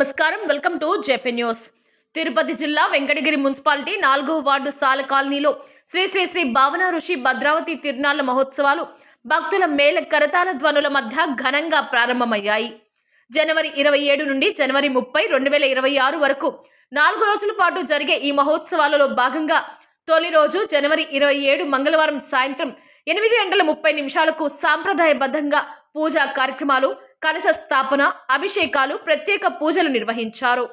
నమస్కారం. Welcome to JP news. Tirupati జిల్లా Venkatagiri municipality నాలుగో వార్డు సాల కాలనీలో శ్రీ శ్రీ శ్రీ భావన ఋషి భద్రావతి తిరునాళ్ళ మహోత్సవాలు భక్తుల మేళ కరతాల ధ్వనుల మధ్య ఘనంగా ప్రారంభమయ్యాయి. జనవరి ఇరవై ఏడు నుండి జనవరి ముప్పై రెండు వేల ఇరవై ఆరు వరకు నాలుగు రోజుల పాటు జరిగే ఈ మహోత్సవాలలో భాగంగా తొలి రోజు జనవరి ఇరవై ఏడు మంగళవారం సాయంత్రం ఎనిమిది గంటల ముప్పై నిమిషాలకు సాంప్రదాయబద్ధంగా పూజా కార్యక్రమాలు కలశ స్థాపన అభిషేకాలు ప్రత్యేక పూజలు నిర్వహించారు.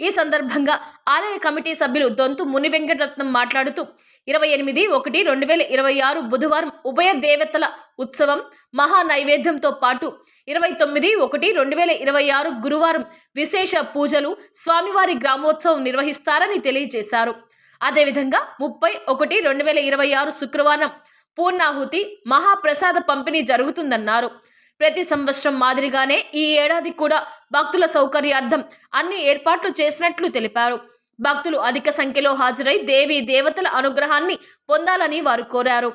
ఈ సందర్భంగా ఆలయ కమిటీ సభ్యులు దొంతు ముని వెంకటరత్నం మాట్లాడుతూ ఇరవై ఎనిమిది ఒకటి రెండు వేల ఇరవై ఆరు బుధవారం ఉభయ దేవతల ఉత్సవం మహా నైవేద్యంతో పాటు ఇరవై తొమ్మిది ఒకటి రెండు వేల ఇరవై ఆరు గురువారం విశేష పూజలు స్వామివారి గ్రామోత్సవం నిర్వహిస్తారని తెలియజేశారు. అదేవిధంగా ముప్పై ఒకటి రెండు వేల ఇరవై ఆరు శుక్రవారం పూర్ణాహుతి మహాప్రసాద పంపిణీ జరుగుతుందన్నారు. ప్రతి సంవత్సరం మాదిరిగానే ఈ ఏడాది కూడా భక్తుల సౌకర్యార్థం అన్ని ఏర్పాట్లు చేసినట్లు తెలిపారు. భక్తులు అధిక సంఖ్యలో హాజరై దేవి దేవతల అనుగ్రహాన్ని పొందాలని వారు కోరారు.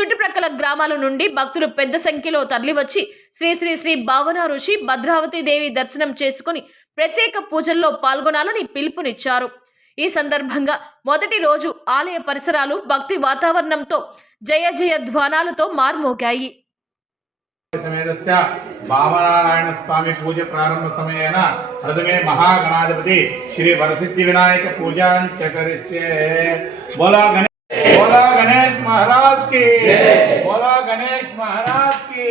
చుట్టుప్రక్కల గ్రామాల నుండి భక్తులు పెద్ద సంఖ్యలో తరలివచ్చి శ్రీ శ్రీ శ్రీ భావన ఋషి భద్రావతి దేవి దర్శనం చేసుకుని ప్రత్యేక పూజల్లో పాల్గొనాలని పిలుపునిచ్చారు. ఈ సందర్భంగా మొదటి రోజు ఆలయ పరిసరాలు భక్తి వాతావరణంతో జయ జయ ధ్వానాలతో మార్మోగాయి. భావనారాయణ స్వామి పూజ ప్రారంభ సమయేన ప్రథమే మహాగణాధిపతి శ్రీ వరసిద్ధి వినాయక పూజాంచ కరిష్యే. బోలా గణేష్ బోలా గణేష్ మహారాజ్కి బోలా గణేష్ మహారాజ్కి.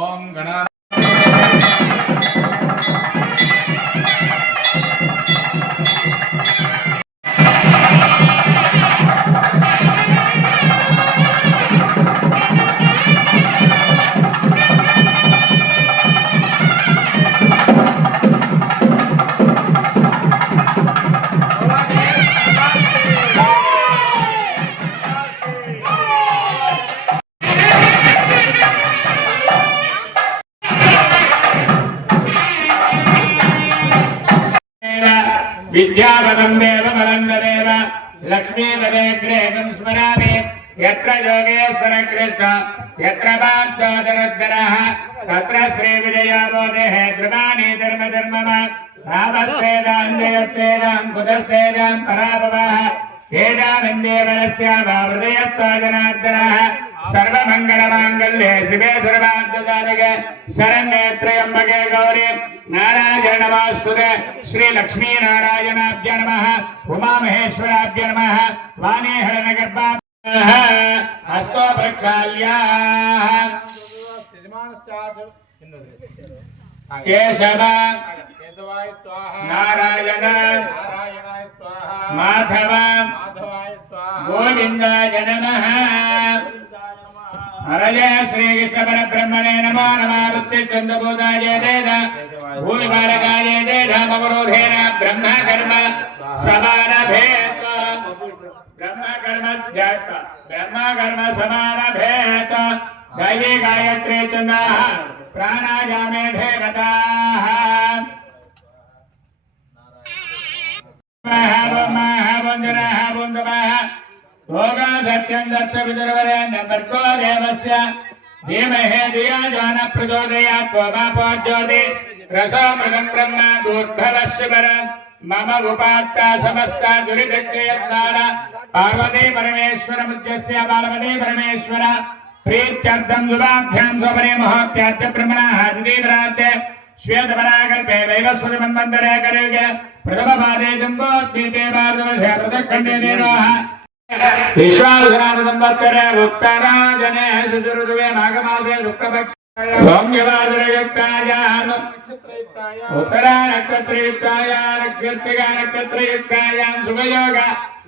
ఓం గణా విద్యావరం దేవ పదందరేవ లక్ష్మీపదేగ్రేతం స్మరామి ఎత్ర యోగేశ్వర కృష్ణ ఎత్ర బాధ్యోదరద్గరః తత్ర శ్రీ విజయాబోధే ధృమాని ధర్మ ధర్మమ రామస్వేదాంజయస్వేదాం కుదస్వేదాం పరాభవः వేదానందేవనస్యామృదయత్వాజనార్దనः సర్వమంగళమాంగళ్యే శివే సర్వార్థదానికే శరణ్యే త్రయంబకే గౌరీ నారాయణ నమస్తుతే శ్రీ లక్ష్మీ నారాయణాభ్య నమః ఉమామహేశ్వరాభ్య నమః వాణీహరణ గర్భా హస్తో ప్రక్షాళ్యా కేశవ కేశవాయ స్వాహ నారాయణ నారాయణాయ अरजय श्री कृष्ण नमो नमावृत्ति चंद्रभूताय देद भूमि बालकाय देद ब्रह्म कर्म समान ब्रह्म कर्म ब्रह्म कर्म समान भेद दैवी गायत्री चंदा प्राणायामे भेदता महावंजना वंदना भोगा सत्यं दत्त विदुर्वरेण्यं भर्गो देवस्य धीमहि धिया जान प्रचोदयात् त्वमापो ज्योति रसोमृगं ब्रह्म दूर्धवस्य वरम् मम उपात्ता समस्ता दुरिदक्षयत्नार पार्वती परमेश्वरमुद्यस्य पार्वती परमेश्वर प्रीत्यर्थं शुभाभ्यां स्वपरे महोत्याद्य ब्रह्मणः दिदीवराद्य श्वेतपराकल्पे वैवस्वतिमन्वन्तरे कलियुगे प्रथमपादे जम्बोद्वीपे भारतवर्षे प्रदक्षिणे देवाः విశ్వాసనామసంవత్సరే ఉత్తరాజనే సుదురుదువే నాగమాసే రుక్తభక్తి ఉత్తరా నక్షత్రయుక్తాయ నక్షత్రిగా నక్షత్రయుక్తాయాం శుభయోగ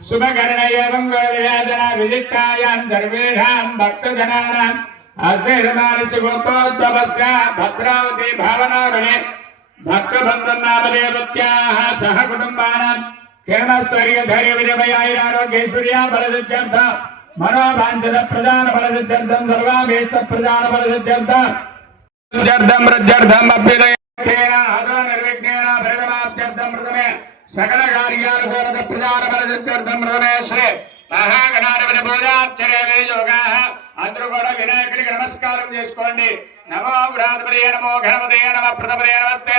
శుభకరణయోగం గోవివేదన విజిత్తాయాం ధర్మేఢాం భక్తజనానాం అశ్వేహమానిషి గోపోద్భవస్య భద్రావతి భావనారుణే. భక్తబంధం నామదేవత్యాः సహ కుటుంబానాం క్షేమస్థైర్య ధైర్య వినిమయారోగ్యైశ్వర్యా బలసిద్ధ్యర్థ మనోభాంఛన ప్రధాన బలసిద్ధ్యర్థం సర్వాభేష్ట ప్రధాన బలసిద్ధ్యర్థం వృద్ధ్యర్థం అభ్యుదయేన అదో నిర్విఘ్నేన పరిణమాభ్యర్థం మృతమే సకల కార్యాలు కోరక ప్రధాన బలసిద్ధ్యర్థం మృతమే శ్రీ మహాగణాధిపతి పూజార్చనే వేయోగా అందరూ కూడా వినాయకుడికి నమస్కారం చేసుకోండి నమో వ్రాతపదే నమో ఘనపదే నమ ప్రథమదే నమస్తే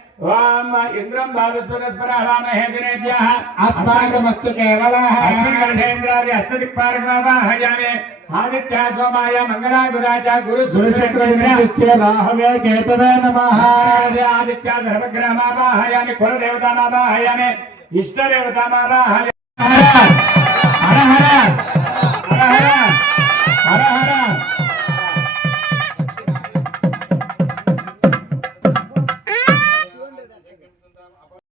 ओम इंद्रम भावस्परस्पर हरामहे दिनेभ्यः आत्मागमस्तु केवलः अस्मिन्गणेन्द्रादि हस्तदिक्पारग्नावाहयामे आदित्या सोमाय मंगला गुराचा गुरु सुरशेखरस्य राहवे केतवे नमः आदित्या धर्मग्रहमावाहयामे कुलदेवतामावाहयामे इष्टदेवतामावाहयामे हर हर हर हर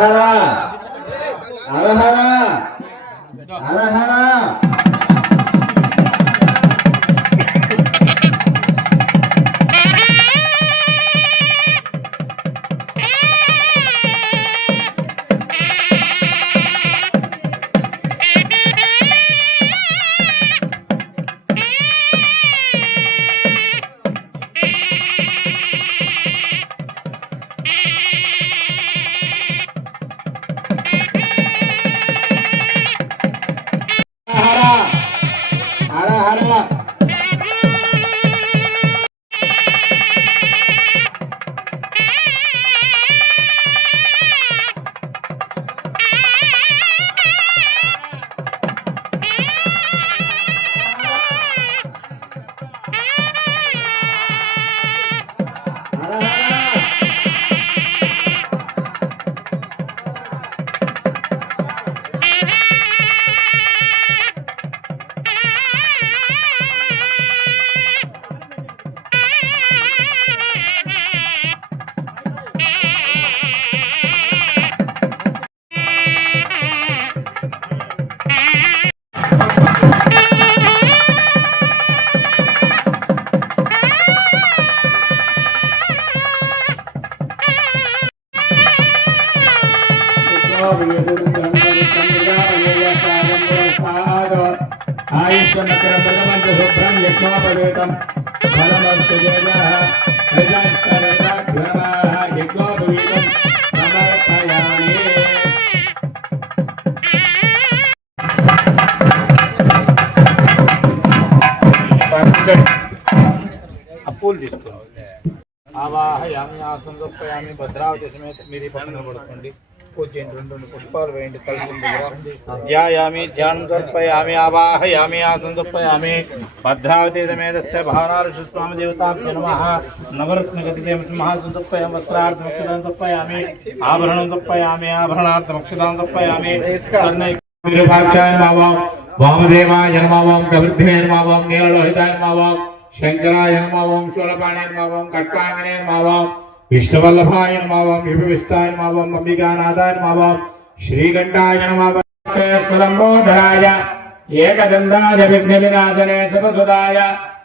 నీతే సహమాపరాధ హర. అప్పులు తీసుకోవాలి ఆవాహయామి ఆసం దొప్పయామి భద్రావతి సమేత మీరు ఈ పక్కన పడుకోండి. పూజ చేయండి రెండు రెండు పుష్పాలు వేయండి కలిసి ధ్యాయామి ధ్యానం దర్పయామి ఆవాహయామి ఆసం దర్పయామి భద్రావతి సమేతస్య భావనారుషి స్వామి దేవతాభ్య నమః. నవరత్న గతిదేవ సింహాసం దర్పయామి వస్త్రార్థమక్షదాం దర్పయామి ఆభరణం దర్పయామి ఆభరణార్థమక్షదాం విరూపాక్షాయ నమః. వామదేవాయ నమః కవిర్భే నమః నీలలోహితాయ నమః శంకరాయ నమః శూలపాణి నమః కట్వాంగనే నమః విష్ణువల్లభాయ నమః విభవిష్టాయ నమః అంబికానాథాయ నమః శ్రీకంఠాయ నమః స్వలంబోధరాయ ఏకదండాయ విఘ్న వినాశనే శుభసుదాయ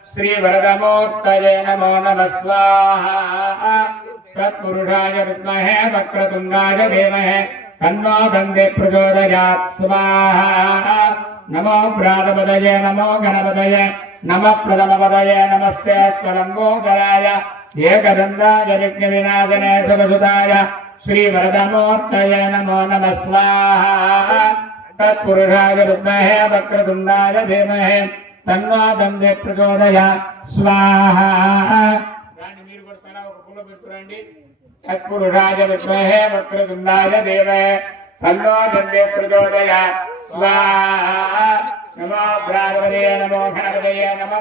శ్రీ శ్రీవరదమూర్తయే నమో నమ స్వాహ. తత్పురుషాయ విద్మహే వక్రతుండాయ ధీమహే తన్నో దందే ప్రచోదయాత్ స్వాహ. నమో ప్రాతపదయే నమో గణపతయే నమ ప్రథమపదయే నమస్తే స్థలంబోధరాయ ఏకదండాయ విఘ్న వినాశనే శుభసుదాయ శ్రీవరదమూర్తయ నమో నమ స్వాహ. తత్పురుషాయ రుద్మహే వక్రతుండాయ ధీమహే తన్వా దందే ప్రచోదయ స్వాహ. రాండి మీరు కూడా ఒక పుల్ల పెట్టుకురండి. తత్పురుషాయ రుద్మహే వక్రతుండాయ ధీమహే. తన్నో దందే ప్రచోదయ స్వాహ నమో ప్రాణపదే నమో గణపతయే నమ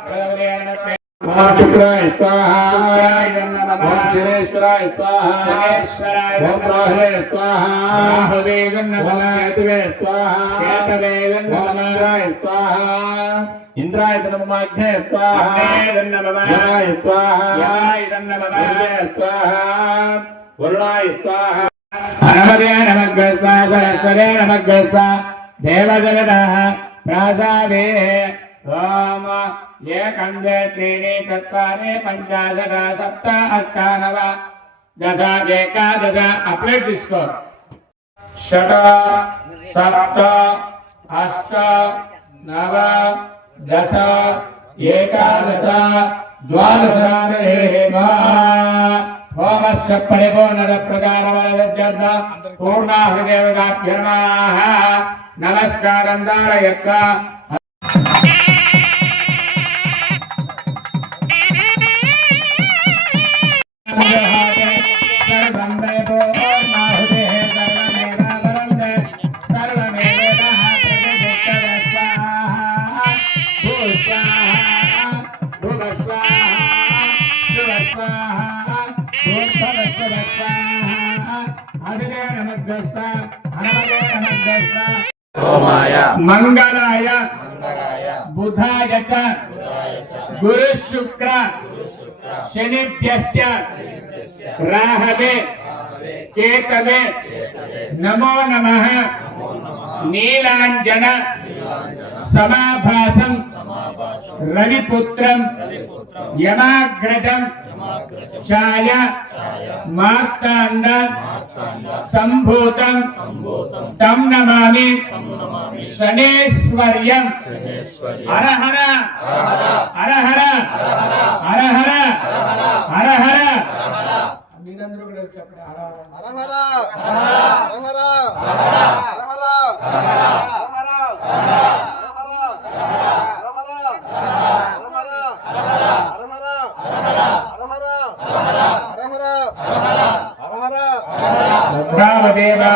శుక్రాయ నమః. ఓం శనేశ్వరాయ స్వాహా శనేశ్వరాయ ఓం నమః. రాహవే స్వాహా రాహవే నమః. ఓం కేతువే స్వాహా కేతవే నమః. ఓం ఇంద్రాయ స్వాహా ఇంద్రాయ నమమాగ్నే స్వాహా అగ్నే నమః. హనుమతే నమగ్రస్వ సరస్వతే నమగ్రస్వ దేవజనః ప్రాసాదే ఓం ఏ కందే త్రీణి చత్వారి పంచాశత సప్త అష్ట నవ దశ ఏకాదశ అప్లై తీసుకో షట సప్త అష్ట నవ దశ ఏకాదశ ద్వాదశ హోమస్య పరిపూర్ణద ప్రకారమద పూర్ణాహృదేవతాభ్యర్మాః నమస్కారం దారయత్వ సర్వం వై మంగళాయ. బుధాయ చ గురు శుక్ర శనిభ్యశ్చ. రాహవే. కేతవే. నమో నమః. నీలాంజన. సమాభాసం. రవిపుత్రం. యమాగ్రజం. ఛాయ మార్తాండ సంభూతం తం నమామి శనేశ్వర్యం. హరహర హరహర హరహర హరహర మీరందరూ కూడా చెప్పండి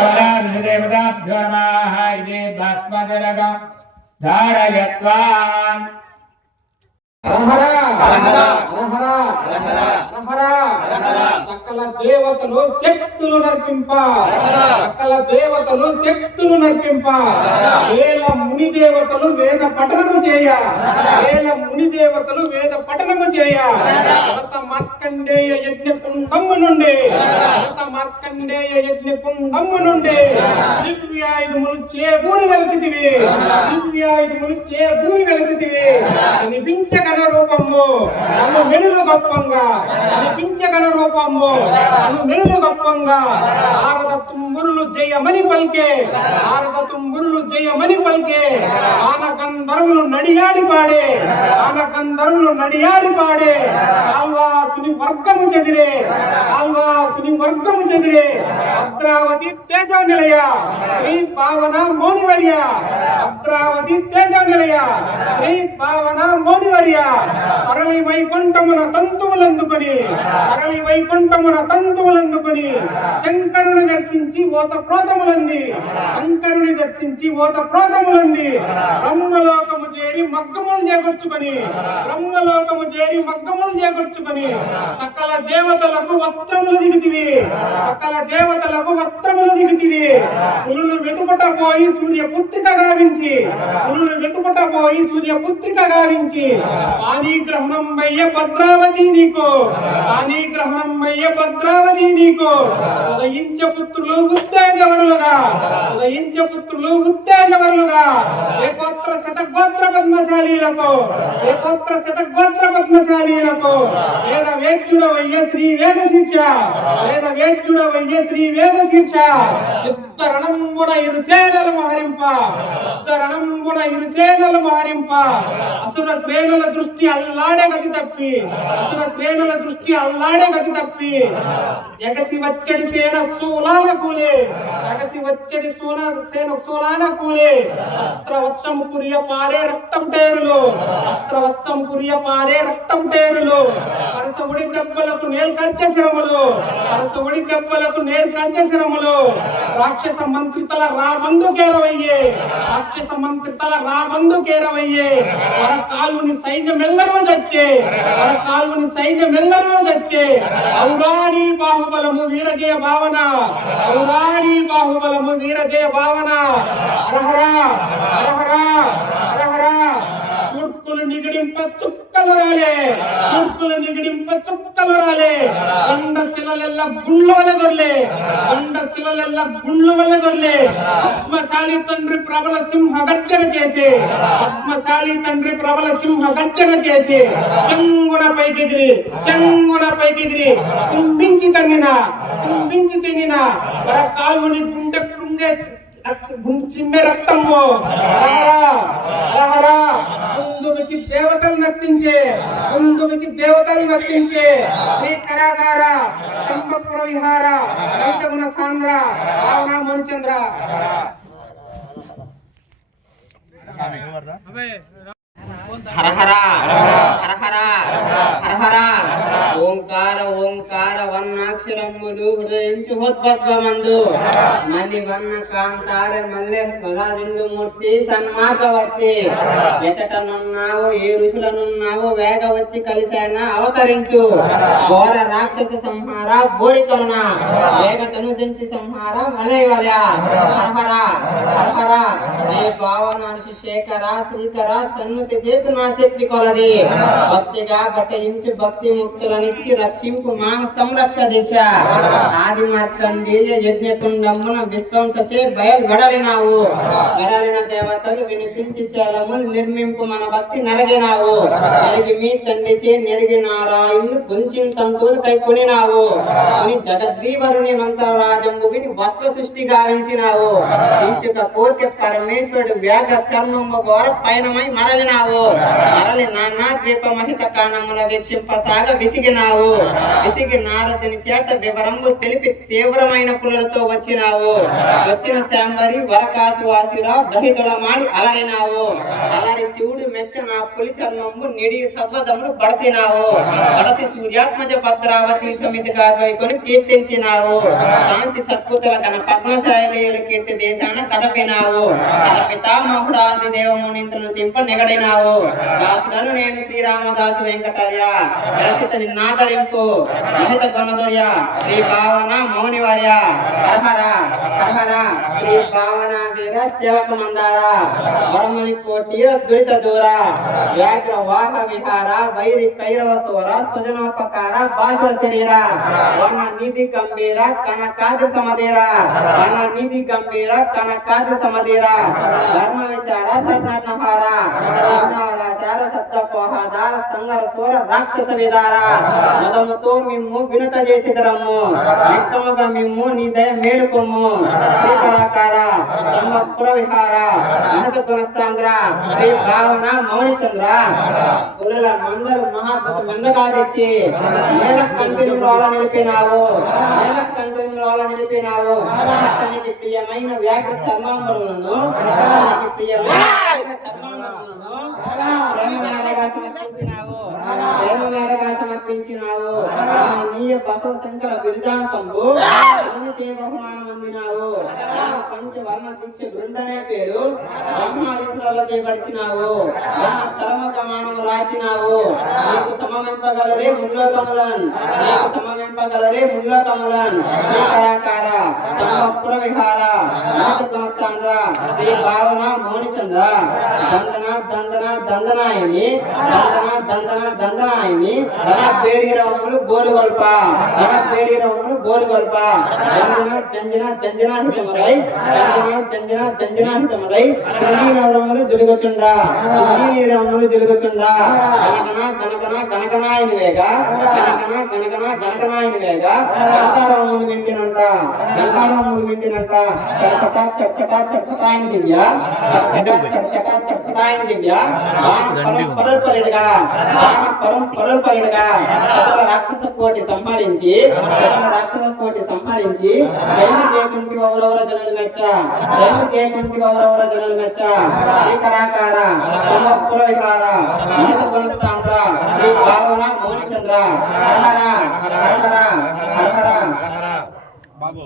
బావరాజదేవతాభ్యో నమః ఇదే భస్మజలగ ధారయత్వా సకల దేవతలు శక్తులు నర్పింప సకల దేవతలు శక్తులు నర్పింప వేల ముని దేవతలు వేద పఠనము చేయ. వేల ముని దేవతలు వేద పఠనము చేయ భరత మార్కండేయ యజ్ఞ కుండము నుండి భరత మార్కండేయ యజ్ఞ కుండము నుండి భూమి చేబూని వెలసితివి దివ్యాయుధములు భూమి వెలసితివి. అనిపించగల రూపము నన్ను వెనులు గొప్పంగా. అనిపించగల రూపము నన్ను వెనులు గొప్పంగా. భారత తుంగురులు జయమని పలికే భారత తుంగురులు జయమని పలికే. ఆన నడియాడి పాడే ఆన నడియాడి పాడే. ఆల్వాసుని వర్గము చెదిరే ఆల్వాసుని వర్గము చెదిరే. భద్రావతి తేజ నిలయ శ్రీ పావన మౌనివర్య. భద్రావతి తేజ నిలయ శ్రీ పావన మౌనివర్య. అరళి వైకుంఠమున తంతువులందుకొని. అరళి వైకుంఠమున తంతువులందుకొని. శంకరుని దర్శించి ఓత ప్రోతములంది. శంకరుని దర్శించి ఓత ప్రోతములంది. బ్రహ్మలోకము చేరి మగ్గములు చేకూర్చుకొని. బ్రహ్మలోకము చేరి మగ్గములు చేకూర్చుకొని. సకల దేవతలకు వస్త్రములు దిగుతివి. సకల దేవతలకు వస్త్రములు దిగుతివి. పులులు వెతుకుట పోయి సూర్య పుత్రిక గావించి. పులులు వెతుకుట పోయి సూర్య పుత్రిక గావించి. పానీగ్రహణం వయ్య భద్రావతి నీకు. పానీగ్రహణం వయ్య భద్రావతి నీకు. ఉదయించ పుత్రులు ఉత్తేజవరులుగా ఉదయించ పుత్రులు ఉత్తేజవరులుగా ఏకోత్ర శతగోత్ర పద్మశాలీలకు. ఏకోత్ర శతగోత్ర పద్మశాలీలకు. వేద వేద్యుడవయ్య శ్రీ వేద శీర్ష వేద వేద్యుడవయ్య శ్రీ వేద శీర్ష యుద్ధ రణంబున ఇరు సేనలు మహరింప. యుద్ధ రణంబున మహరింప. అసుర శ్రేణుల దృష్టి అల్లాడే గతి తప్పి. అసుర శ్రేణుల దృష్టి అల్లాడే గతి తప్పి. ఎగసి వచ్చడి సేన సూలాన కూలే. ఎగసి వచ్చడి సూన సేన సూలాన కూలే. అస్త్ర వస్త్రం కురియ పారే రక్తం టేరులు అస్త్ర వస్త్రం కురియ పారే రక్తం టేరులు పరసవుడి దెబ్బలకు నేల్ కర్చ శిరములు. పరసవుడి దెబ్బలకు నేర్ కర్చ శిరములు. రాక్షస మంత్రితల రాబందుకే మందుకేరవయ్యే రాక్షస మంత్రితల ಕಾಲ ರಾಮಂದು ಕೇರವಯ್ಯೆ ಹೊರ ಕಾಲ್ವನಿ ಸೈನ್ಯಮೆಲ್ಲರೂ ಜಚ್ಚೆ ಹೊರ ಕಾಲ್ವನಿ ಸೈನ್ಯಮೆಲ್ಲರೂ ಜಚ್ಚೆ ఔరాణి బాహుబలము వీరజయ భావన ఔరాణి బాహుబలము వీరజయ భావన హరహర హరహర హరహర చుట్టులు నిగడింప చుక్కలు రాలే. చుట్టులు నిగిడింప చుక్కలు రాలే. కొండ శిలలెల్ల గుండ్ల వల్ల దొరలే. కొండ శిలలెల్ల గుండ్ల వల్ల దొరలే. పద్మశాలి తండ్రి ప్రబల సింహ గర్జన చేసి. పద్మశాలి తండ్రి ప్రబల సింహ గర్జన చేసి. చెంగున పైకెగిరి చెంగున పైకెగిరి. కుంభించి తన్నిన కుంభించి తినిన కాలుని గుండె కృంగే రక్త- చిమ్మె రక్తము హరహర, హరహర. ముందుకి దేవతలు నర్తించే ముందుకి దేవతలు నర్తించే. శ్రీ కరాగార స్తంభపుర విహార రైతగుణ సాంద్ర భావన మణిచంద్ర. హర హర హర హర హర హర ఓంకార ఓంకార వన్నాక్షరములు హృదయించు హోద్భద్వమందు మల్లి మల్లె పదాదిందు మూర్తి సన్మార్గవర్తి. ఎచటనున్నావు ఏ ఋషులనున్నావు వేగ వచ్చి కలిశాన అవతరించు. ఘోర రాక్షస సంహార బోరి కరుణ. వేగతను దించి సంహార మలైవల్య హర ఏ శేఖర శ్రీకర సన్నుతి చేతు నా శక్తి కొలది. భక్తిగా బట్టయించి భక్తి ముక్తులనిచ్చి రక్షింపు మాన సంరక్ష దీక్ష ఆది మార్కండేయ యజ్ఞకుండమున విశ్వంసచే బయలు గడలినావు గడలిన దేవతలు వినిపించి చేలములు నిర్మింపు మన భక్తి నరగినావు. నెరిగి మీ తండ్రి చే నెరిగి నారాయణుడు కొంచెం తంతువులు కై కొనినావు. కొని జగద్వీవరుని మంత్రరాజంబు విని వస్త్ర సృష్టి గావించినావు. ఇంచుక కోరిక పరమేశ్వరుడు వ్యాఘ చర్మము ఘోర పయనమై మరలినావు. మరలి నానా ద్వీప మహిత కానముల వీక్షింపసాగ విసిగినావు. విసిగి నారదుని చేత వివరంబు తెలిపి తీవ్రమైన పులులతో వచ్చినావు. వచ్చిన శాంబరి వరకాసు వాసురా దహితుల మాడి అలరినావు. అలరి శివుడు మెచ్చ నా పులి చర్మము నిడి సద్వదములు బడసినావు బడసి సూర్యాత్మజ భద్రావతి సమితిగా వైకొని కీర్తించినావు. కాంతి సత్పుతుల కన పద్మశాలీయులు కీర్తి దేశాన కదపినావు. కదపితామహుడాది దేవమునింతను తింప నిగడినావు. దాసుడను నేను శ్రీరామదాసు వెంకటర్య రచిత నిన్నాదరింపు. మహిత గొనదొర్య శ్రీ భావన మౌనివర్య హరహర హరహర శ్రీ భావన వీర సేవక మందార వరమణి కోటీర దురిత దూర. వ్యాఘ్ర వాహ విహార వైరి కైరవ సోర సుజనోపకార బాసుర శరీర. వన నిధి గంభీర కనకాది సమధీర. వన నిధి గంభీర కనకాది సమధీర. ధర్మ విచార సత్నహార చార సప్త పోహాదార సంగర సోర రాక్షస విధార మదముతో మేము వినత చేసిదరమ్ము. నిక్కముగా మిమ్ము నీ దయ మేలుకొమ్ము. శ్రీ కళాకార సంగపుర విహార అనంత గుణసాంద్ర శ్రీ భావన మౌని చంద్ర పులుల మందరు మహాద్భుత మందగా తెచ్చి నేల కంటిలో నిలిపినావు. నేల కంటిలో నిలిపినావు. అతనికి ప్రియమైన వ్యాఘ్ర చర్మాంబరులను అతనికి ప్రియమైన వ్యాఘ్ర చర్మాంబరులను ప్రేమమేరగా సమర్పించినావు. ప్రేమమేరగా సమర్పించినావు నీయ బసవ శంకర బిరుదాంతంబు అతని చే బహుమానం అందినావు. పంచవర్ణ దీక్ష బృందనే పేరు చేయబడిచినావు. రాచినావు. నీకు సమమింపగలరే ముల్లోకములన్. నీకు సమమింపగలరే ముల్లోకములన్. శ్రీ కళాకార సంభపుర విహార నాథ గుణసాంద్ర శ్రీ భావన మౌనిచంద్ర దందన దందన దందనాయని దందన దందన దందనాయని பெரியவங்களும் போரு கொள்பா மனம் பெரியவங்களும் போரு கொள்பா செஞ்சனா செஞ்சனா செஞ்சனா நிற்க முறை செஞ்சனா செஞ்சனா செஞ்சனா நிற்க முறை துணியினவங்களும் துடுகச்சுண்டா துணியினவங்களும் துடுகச்சுண்டா கணக்கனா கணக்கனா கணக்கனா இனிவேகா கணக்கனா கணக்கனா கணக்கனா இனிவேகா கண்டாரவங்களும் விண்டினண்டா கண்டாரவங்களும் விண்டினண்டா சட்டா சட்டா சட்டா இனிதியா சட்டா சட்டா இனிதியா பரல் பரல் రాక్షస కోటి సంహరించి రాక్షస కోటి సంహరించి జైలు చేయకుంటి గౌరవర జనులు మెచ్చ? జైలు చేయకుంటి గౌరవర జనులు మెచ్చ? ఈ కళాకార పురవికార అమిత భావన మోనిచంద్ర కండరా కండరా బాబు.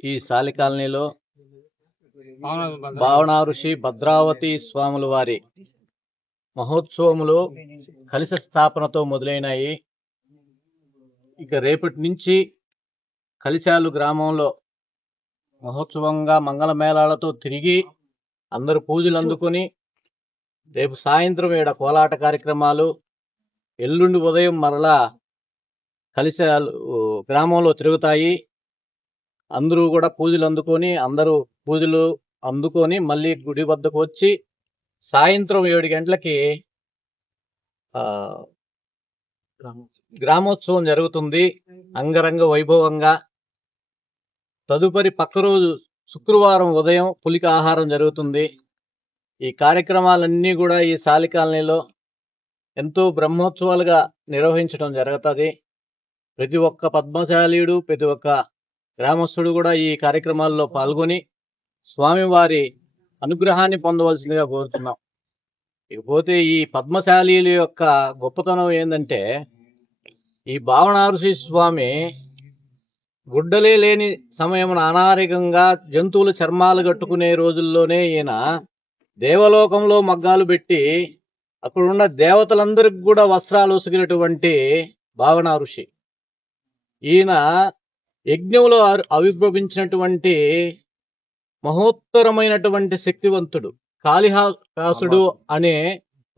ఈ సాలి కాలనీలో భావన ఋషి భద్రావతి స్వాముల వారి మహోత్సవములు కలిసి స్థాపనతో మొదలైనాయి. ఇక రేపటి నుంచి కలిశాలు గ్రామంలో మహోత్సవంగా మంగళ మేళాలతో తిరిగి అందరూ పూజలు అందుకొని రేపు సాయంత్రం ఏడ కోలాట కార్యక్రమాలు ఎల్లుండి ఉదయం మరలా కలిశాలు గ్రామంలో తిరుగుతాయి. అందరూ కూడా పూజలు అందుకొని అందరూ పూజలు అందుకొని మళ్ళీ గుడి వద్దకు వచ్చి సాయంత్రం ఏడు గంటలకి గ్రామోత్సవం జరుగుతుంది. అంగరంగ వైభవంగా. తదుపరి పక్క రోజు శుక్రవారం ఉదయం పులిక ఆహారం జరుగుతుంది. ఈ కార్యక్రమాలన్నీ కూడా ఈ సాలికాలనీలో ఎంతో బ్రహ్మోత్సవాలుగా నిర్వహించడం జరుగుతుంది. ప్రతి ఒక్క పద్మశాలీయుడు ప్రతి ఒక్క గ్రామస్తుడు కూడా ఈ కార్యక్రమాల్లో పాల్గొని స్వామివారి అనుగ్రహాన్ని పొందవలసిందిగా కోరుతున్నాం. ఇకపోతే ఈ పద్మశాలీల యొక్క గొప్పతనం ఏంటంటే ఈ భావనారుషి స్వామి గుడ్డలే లేని సమయమున అనారోగ్యంగా జంతువుల చర్మాలు కట్టుకునే రోజుల్లోనే ఈయన దేవలోకంలో మగ్గాలు పెట్టి అక్కడున్న దేవతలందరికి కూడా వస్త్రాలు ఉసిగినటువంటి భావన ఋషి ఈయన యజ్ఞంలో ఆరు- ఆవిర్భవించినటువంటి మహోత్తరమైనటువంటి శక్తివంతుడు కాళిహాసుడు అనే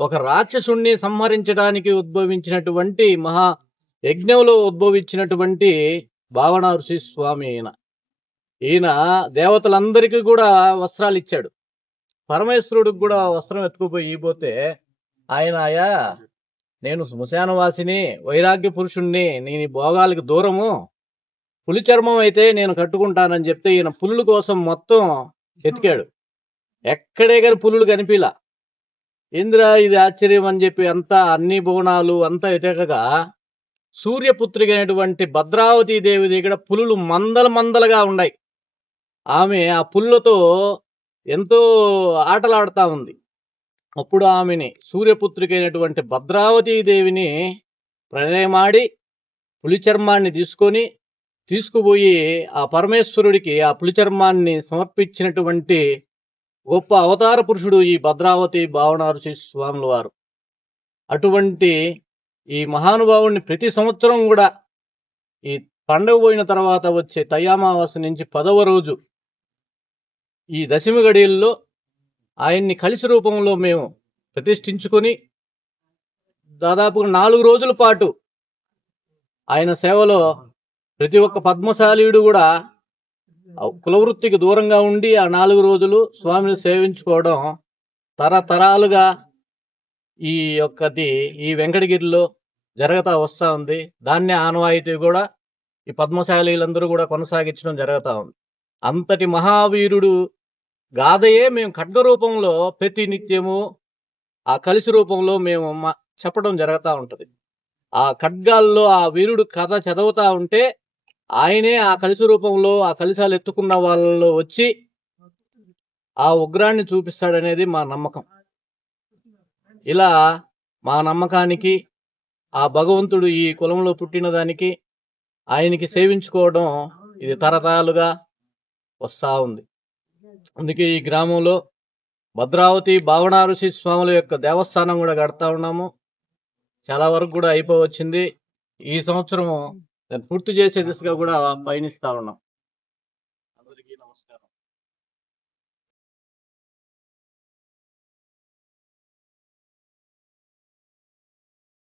ఒక రాక్షసుణ్ణి సంహరించడానికి ఉద్భవించినటువంటి మహా యజ్ఞంలో ఉద్భవించినటువంటి భావన ఋషి స్వామి ఈయన. ఈయన దేవతలందరికీ కూడా వస్త్రాలు ఇచ్చాడు పరమేశ్వరుడికి కూడా వస్త్రం ఎత్తుకుపోయి ఇపోతే ఆయన ఆయా నేను శ్మశానవాసిని వైరాగ్య పురుషుణ్ణి నేను భోగాలకు దూరము. పులి చర్మం అయితే నేను కట్టుకుంటానని చెప్తే ఈయన పులుల కోసం మొత్తం ఎతికాడు. ఎక్కడే కానీ పులులు కనిపిలా. ఇంద్ర ఇది ఆశ్చర్యం అని చెప్పి అంతా అన్ని బోనాలు అంతా ఎతకగా సూర్యపుత్రిక అయినటువంటి భద్రావతి దేవి దగ్గర పులులు మందల మందలుగా ఉన్నాయి. ఆమె ఆ పుల్లతో ఎంతో ఆటలాడుతూ ఉంది. అప్పుడు ఆమెని సూర్యపుత్రిక అయినటువంటి భద్రావతి దేవిని ప్రణయమాడి పులి చర్మాన్ని తీసుకొని తీసుకుపోయి ఆ పరమేశ్వరుడికి ఆ పులిచర్మాన్ని సమర్పించినటువంటి గొప్ప అవతార పురుషుడు ఈ భద్రావతి భావనారుషి స్వాముల వారు. అటువంటి ఈ మహానుభావుడిని ప్రతి సంవత్సరం కూడా ఈ పండగ పోయిన తర్వాత వచ్చే తయామావాస నుంచి పదవ రోజు ఈ దశమి గడియల్లో ఆయన్ని కలిసి రూపంలో మేము ప్రతిష్ఠించుకొని దాదాపుగా నాలుగు రోజుల పాటు ఆయన సేవలో ప్రతి ఒక్క పద్మశాలీయుడు కూడా కులవృత్తికి దూరంగా ఉండి ఆ నాలుగు రోజులు స్వామిని సేవించుకోవడం తరతరాలుగా ఈ యొక్కది ఈ వెంకటగిరిలో జరగతా వస్తూ ఉంది. దాన్ని ఆనవాయితీ కూడా ఈ పద్మశాలీలందరూ కూడా కొనసాగించడం జరుగుతూ ఉంది. అంతటి మహావీరుడు గాథయే మేము ఖడ్గ రూపంలో ప్రతి నిత్యము ఆ కలిసి రూపంలో మేము మా- చెప్పడం జరుగుతూ ఉంటుంది. ఆ ఖడ్గాల్లో ఆ వీరుడు కథ చదువుతూ ఉంటే ఆయనే ఆ కలిసి రూపంలో ఆ కలిసాలు ఎత్తుకున్న వాళ్ళలో వచ్చి ఆ ఉగ్రాన్ని చూపిస్తాడనేది మా నమ్మకం. ఇలా మా నమ్మకానికి ఆ భగవంతుడు ఈ కులంలో పుట్టిన దానికి ఆయనకి సేవించుకోవడం ఇది తరతరాలుగా వస్తూ ఉంది. అందుకే ఈ గ్రామంలో భద్రావతి భావనారుషి స్వాముల యొక్క దేవస్థానం కూడా కడతా ఉన్నాము. చాలా వరకు కూడా అయిపోవచ్చింది. ఈ సంవత్సరం దాన్ని పూర్తి చేసే దిశగా కూడా పయనిస్తా ఉన్నాం.